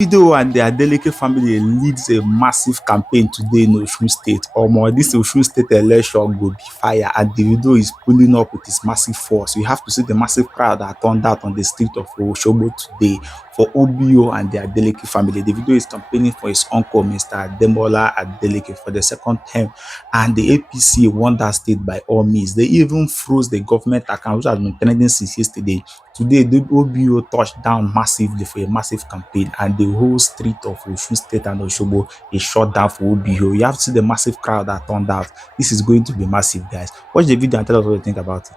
Davido and the Adeleke family leads a massive campaign today in Osun State. Omo, this Osun State election go be fire, and Davido is pulling up with his massive force. You have to see the massive crowd that turned out on the street of Osogbo today for OBO and the Adeleke family. Davido is campaigning for his uncle, Mr. Ademola Adeleke, for the second term, and the APC won that state by all means. They even froze the government account, which has been trending since yesterday. Today, the OBO touched down massively for a massive campaign, and the whole street of Osun State and Osogbo is shut down for OBO. You have to see the massive crowd that turned out. This is going to be massive, guys. Watch the video and tell us what you think about it.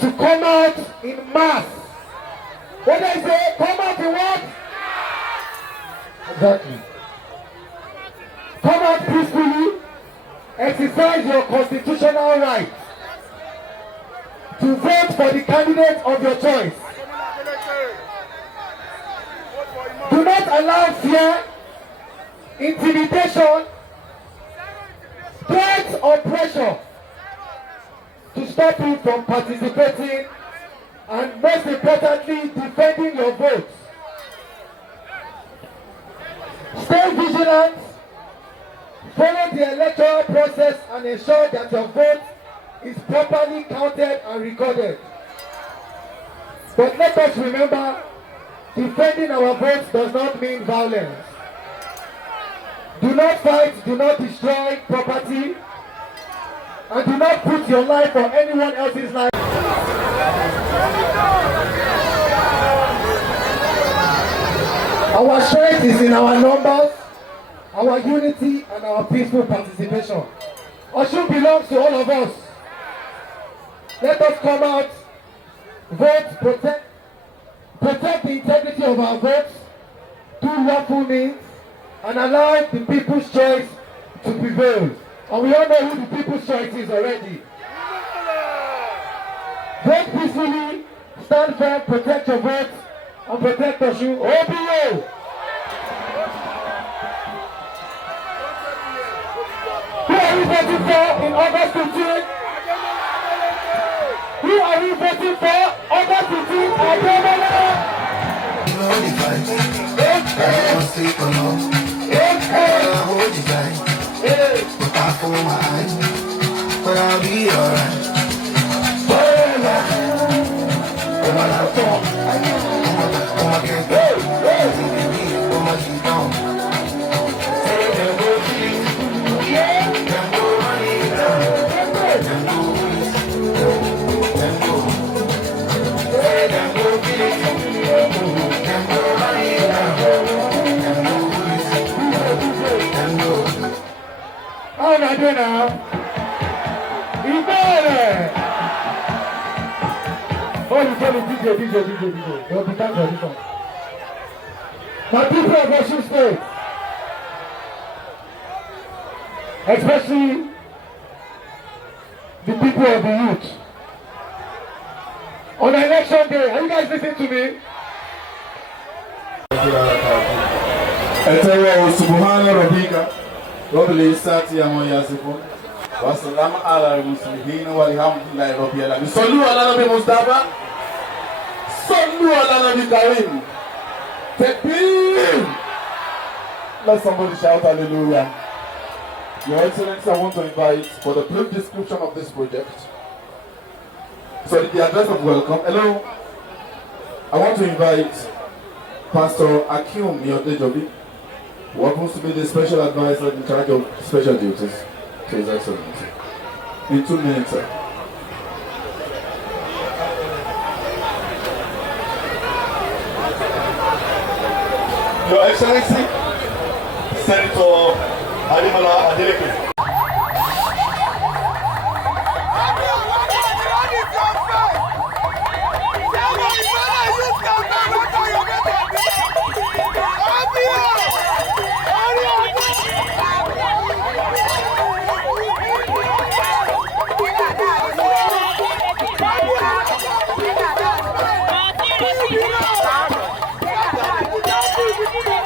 to come out in mass. What I say? Come out in what? Exactly. Come out peacefully, exercise your constitutional right to vote for the candidate of your choice. Do not allow fear, intimidation, threats or pressure to stop you from participating and, most importantly, defending your vote. Stay vigilant, follow the electoral process and ensure that your vote is properly counted and recorded. But let us remember, defending our votes does not mean violence. Do not fight, do not destroy property, and do not put your life or anyone else's life. Our strength is in our numbers, our unity, and our peaceful participation. Osun belongs to all of us. Let us come out, vote, protect the integrity of our votes, do lawful means, and allow the people's choice to prevail. And we all know who the people's choice is already. Vote peacefully, stand firm, protect your votes, and protect Osun. OBO! Who are we voting for in August 15? Who are we voting for? August 15, Ademola! But I'll be alright. How am I doing now? Oh, you tell me DJ. You'll be done for this one. My people of Osun State, especially the people of the youth, on election day, are you guys listening to me? Subhana Rabbika Rabbil Izzati amma yasifun wa salamun ala al-mursalin walhamdulillahi rabbil alamin. Sallu ala Nabi Mustafa, sallu ala Nabi Karim. Takbir. Let somebody shout hallelujah. Your Excellency, I want to invite for the brief description of this project. So the address of welcome. Hello. I want to invite Pastor Akim Yodejobi, who happens to be the special advisor in charge of special duties to His Excellency. In 2 minutes, sir. Your Excellency, Senator Ademola Adeleke. Thank you.